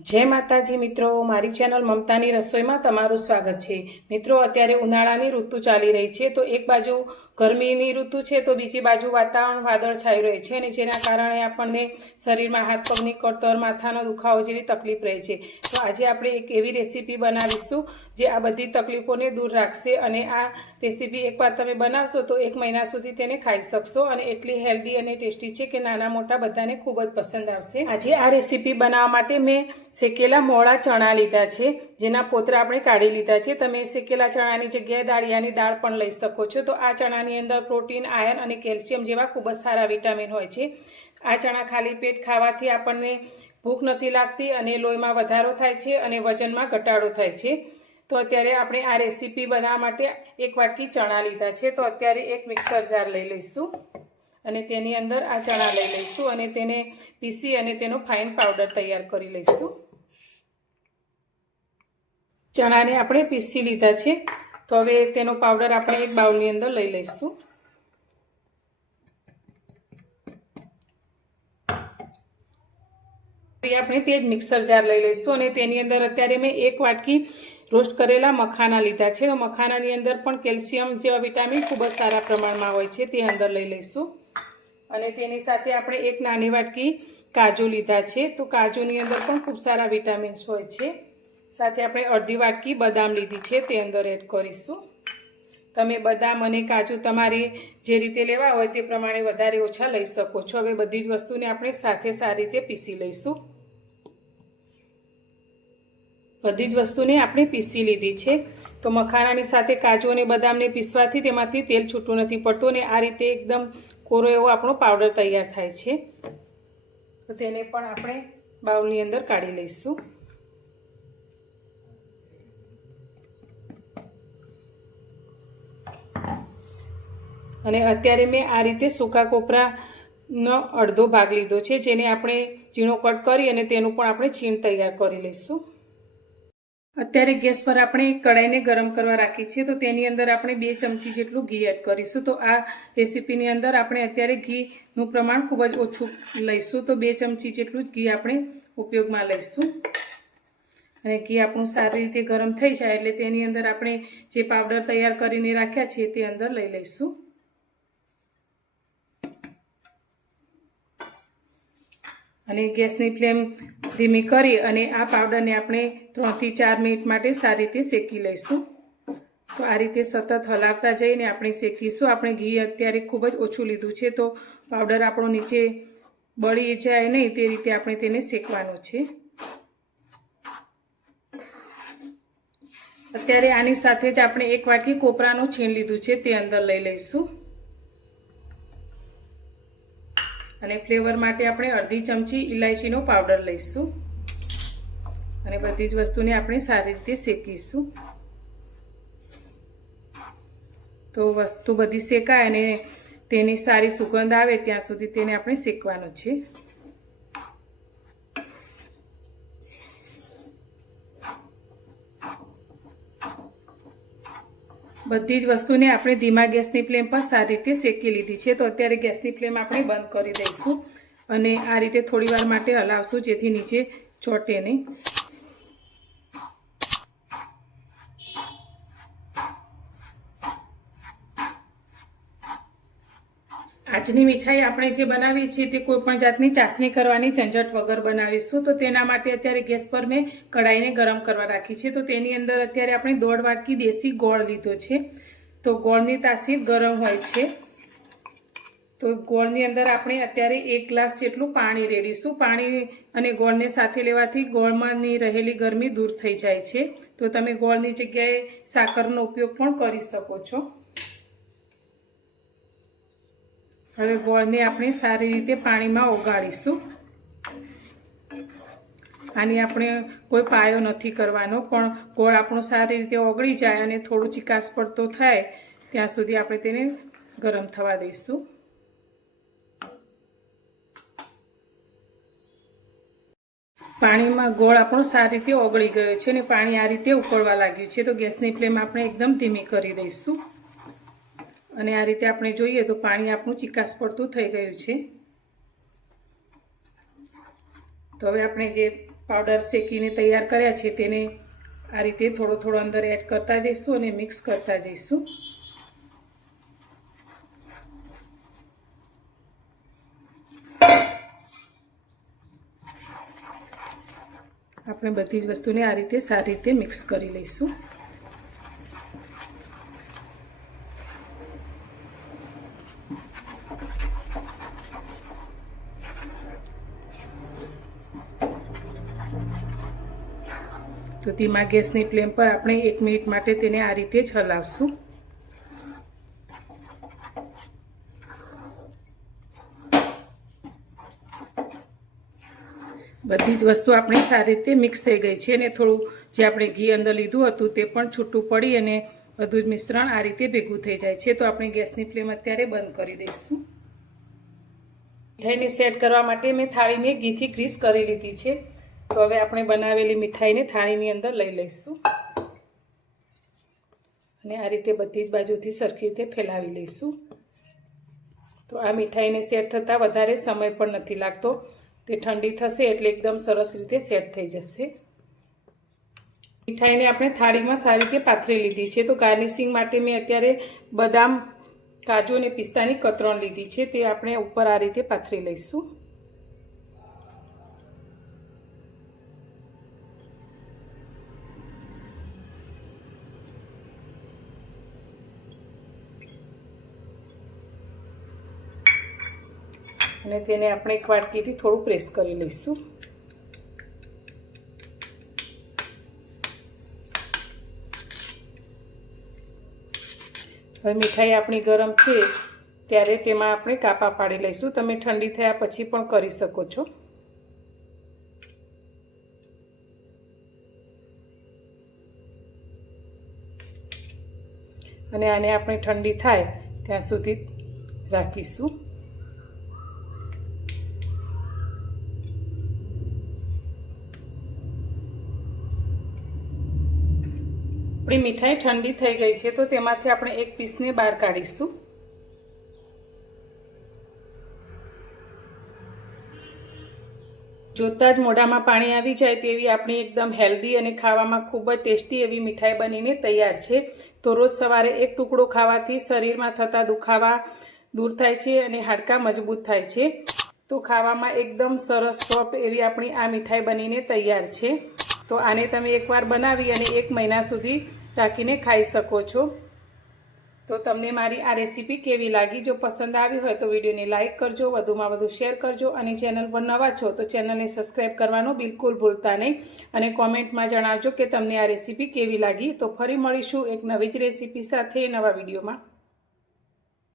जय माताजी मित्रों, मारी चेनल ममतानी रसोई में तमारुं स्वागत है। मित्रों, अत्यारे उनाळानी ऋतु चाली रही है, तो एक बाजू गरमीनी ऋतु है तो बीजी बाजू वातावरण वादळछायु रहे छे ने जेना कारणे आपणे शरीर में हाथ पगनी कड़तर माथानो दुखावो जेवी तकलीफ रहे छे। तो आज आपणे एक एवी रेसिपी बनावीशुं जे आ बधी तकलीफोने दूर राखशे अने आ रेसिपी एकवार तमे बनावशो तो एक महीना सुधी तेने खाई शकशो अने एटली हेल्दी अने टेस्टी छे के नाना मोटा बधाने खूब ज पसंद आवशे। आजे आ रेसिपी बनाववा माटे मैं શેકેલા મોળા ચણા લીધા છે, જેના પોતરા આપણે કાઢી લીધા છે। તમે શેકેલા ચણાની જગ્યાએ દાળિયાની દાળ પણ લઈ શકો છો। તો આ ચણાની અંદર પ્રોટીન, આયર્ન અને કેલ્શિયમ જેવા ખૂબ જ સારા વિટામિન હોય છે। આ ચણા ખાલી પેટ ખાવાથી આપણને ભૂખ નથી લાગતી અને લોહીમાં વધારો થાય છે અને વજનમાં ઘટાડો થાય છે। તો અત્યારે આપણે આ રેસીપી બનાવવા માટે એક વાટકી ચણા લીધા છે। તો અત્યારે એક મિક્સર જાર લઈ લઈશું અને તેની અંદર આ ચણા લઈ લઈશું અને તેને પીસી અને તેનો ફાઇન પાવડર તૈયાર કરી લઈશું। ચણાને આપણે પીસી લીધા છે, તો હવે તેનો પાવડર આપણે એક બાઉલની અંદર લઈ લઈશું। આપણે તે જ મિક્સર જાર લઈ લઈશું અને તેની અંદર અત્યારે મેં એક વાટકી રોસ્ટ કરેલા મખાના લીધા છે। તો મખાનાની અંદર પણ કેલ્શિયમ જેવા વિટામિન ખૂબ જ સારા પ્રમાણમાં હોય છે, તે અંદર લઈ લઈશું અને તેની સાથે આપણે એક નાની વાટકી કાજુ લીધા છે। તો કાજુની અંદર પણ ખૂબ સારા વિટામિન્સ હોય છે। સાથે આપણે અડધી વાટકી બદામ લીધી છે, તે અંદર એડ કરીશું। તમે બદામ અને કાજુ તમારે જે રીતે લેવા હોય તે પ્રમાણે વધારે ઓછા લઈ શકો છો। હવે બધી જ વસ્તુને આપણે સાથે સારી રીતે પીસી લઈશું। બધી જ વસ્તુને આપણે પીસી લીધી છે। તો મખાનાની સાથે કાજુ અને બદામને પીસવાથી તેમાંથી તેલ છૂટું નથી પડતું અને આ રીતે એકદમ કોરો એવો આપણો પાવડર તૈયાર થાય છે। તો તેને પણ આપણે બાઉલની અંદર કાઢી લઈશું। અને અત્યારે મેં આ રીતે સૂકા કોપરાનો અડધો ભાગ લીધો છે, જેને આપણે ઝીણો કટ કરી અને તેનું પણ આપણે છીણ તૈયાર કરી લઈશું। અત્યારે ગેસ પર આપણે કડાઈને ગરમ કરવા રાખી છે, તો તેની અંદર આપણે 2 ચમચી જેટલું ઘી એડ કરીશું। તો આ રેસીપીની અંદર આપણે અત્યારે ઘીનું પ્રમાણ ખૂબ જ ઓછું લઈશું। તો 2 ચમચી જેટલું જ ઘી આપણે ઉપયોગમાં લઈશું અને ઘી આપણું સારી રીતે ગરમ થઈ જાય એટલે તેની અંદર આપણે જે પાવડર તૈયાર કરીને રાખ્યા છે તે અંદર લઈ લઈશું અને ગેસની ફ્લેમ ધીમી કરી અને આ પાવડરને આપણે 3 થી 4 મિનિટ માટે સારી રીતે શેકી લઈશું। તો આ રીતે સતત હલાવતા જઈને આપણે શેકીશું। આપણે ઘી અત્યારે ખૂબ જ ઓછું લીધું છે, તો પાવડર આપણો નીચે બળી જાય નહીં તે રીતે આપણે તેને શેકવાનો છે। અત્યારે આની સાથે જ આપણે એક વાટકી કોપરાનું છીણ લીધું છે, તે અંદર લઈ લઈશું અને ફ્લેવર માટે આપણે અડધી ચમચી ઇલાયચીનો પાવડર લઈશું અને બધી જ વસ્તુને આપણે સારી રીતે શેકીશું। તો વસ્તુ બધી શેકાય અને તેની સારી સુગંધ આવે ત્યાં સુધી તેને આપણે શેકવાનું છે। બધી જ વસ્તુને આપણે ધીમા ગેસની ફ્લેમ પર સારી રીતે શેકી લીધી છે। તો અત્યારે ગેસની ફ્લેમ આપણે બંધ કરી દઈશું અને આ રીતે થોડી વાર માટે હલાવશું જેથી નીચે ચોંટે નહીં। આજની મીઠાઈ આપણે જે બનાવી છે તે કોઈ પણ જાતની ચાસણી કરવાની ઝંઝટ વગર બનાવીશું। તો તેના માટે અત્યારે ગેસ પર મેં કઢાઈને ગરમ કરવા રાખી છે। તો તેની અંદર અત્યારે આપણે 1.5 વાટકી દેશી ગોળ લીધો છે। તો ગોળની તાસીર ગરમ હોય છે, તો ગોળની અંદર આપણે અત્યારે 1 ગ્લાસ જેટલું પાણી રેડીશું। પાણી અને ગોળને સાથે લેવાથી ગોળમાંની રહેલી ગરમી દૂર થઈ જાય છે। તો તમે ગોળની જગ્યાએ સાકરનો ઉપયોગ પણ કરી શકો છો। હવે ગોળને આપણે સારી રીતે પાણીમાં ઓગાળીશું। આની આપણે કોઈ પાયો નથી કરવાનો, પણ ગોળ આપણો સારી રીતે ઓગળી જાય અને થોડું ચીકાશ પડતો થાય ત્યાં સુધી આપણે તેને ગરમ થવા દઈશું। પાણીમાં ગોળ આપણો સારી રીતે ઓગળી ગયો છે અને પાણી આ રીતે ઉકળવા લાગ્યું છે। તો ગેસની ફ્લેમ આપણે એકદમ ધીમી કરી દઈશું અને આ રીતે આપણે જોઈએ તો પાણી આપણું ચીકાશ પડતું થઈ ગયું છે। તો હવે આપણે જે પાવડર શેકીને તૈયાર કર્યા છે તેને આ રીતે થોડો થોડો અંદર એડ કરતા જઈશું અને મિક્સ કરતા જઈશું. આપણે બધી જ વસ્તુને આ રીતે સારી રીતે મિક્સ કરી લઈશું. તો ધીમા ગેસની ફ્લેમ પર આપણે 1 મિનિટ માટે તેને આ રીતે જ હલાવશું. બધી જ વસ્તુ આપણી સારી રીતે મિક્સ થઈ ગઈ છે અને થોડું જે આપણે ઘી અંદર લીધું હતું તે પણ છૂટું પડી અને બધું જ મિશ્રણ આ રીતે ભેગું થઈ જાય છે. તો આપણે ગેસની ફ્લેમ અત્યારે બંધ કરી દઈશું. મીઠાઈને સેટ કરવા માટે મેં થાળીને ઘીથી ગ્રીસ કરી લીધી છે. તો હવે આપણે બનાવેલી મીઠાઈને થાળીની અંદર લઈ લઈશું અને આ રીતે બધી જ બાજુથી સરખી રીતે ફેલાવી લઈશું. તો આ મીઠાઈને સેટ થતાં વધારે સમય પણ નથી લાગતો. તે ઠંડી થશે એટલે એકદમ સરસ રીતે સેટ થઈ જશે. મીઠાઈને આપણે થાળીમાં સારી રીતે પાથરી લીધી છે. તો ગાર્નિશિંગ માટે મેં અત્યારે બદામ, કાજુ અને પિસ્તાની કતરણ લીધી છે. તે આપણે ઉપર આ રીતે પાથરી લઈશું. અને તેને આપણે એક વાટકીથી થોડું પ્રેસ કરી લઈશું. હવે મીઠાઈ આપણી ગરમ છે ત્યારે તેમાં આપણે કાપા પાડી લઈશું. તમે ઠંડી થયા પછી પણ કરી શકો છો. અને આને આપણે ઠંડી થાય ત્યાં સુધી રાખીશું. આપણી મીઠાઈ ઠંડી થઈ ગઈ છે તો તેમાંથી આપણે એક પીસને બહાર કાઢીશું. જોતાં જ મોઢામાં પાણી આવી જાય તેવી આપણી એકદમ હેલ્ધી અને ખાવામાં ખૂબ જ ટેસ્ટી એવી મીઠાઈ બનીને તૈયાર છે. તો રોજ સવારે એક ટુકડો ખાવાથી શરીરમાં થતા દુખાવા દૂર થાય છે અને હાડકાં મજબૂત થાય છે. તો ખાવામાં એકદમ સરસ સોફ્ટ એવી આપણી આ મીઠાઈ બનીને તૈયાર છે. તો આને તમે એકવાર બનાવી અને 1 મહિના સુધી રાખીને ખાઈ શકો છો. તો તમને મારી આ રેસીપી કેવી લાગી? જો પસંદ આવી હોય તો વિડીયોને લાઇક કરજો, વધુમાં વધુ શેર કરજો અને ચેનલ પર નવા છો તો ચેનલને સબસ્ક્રાઈબ કરવાનું બિલકુલ ભૂલતા નહીં. અને કોમેન્ટમાં જણાવજો કે તમને આ રેસીપી કેવી લાગી. તો ફરી મળીશું એક નવી જ રેસીપી સાથે નવા વિડીયોમાં.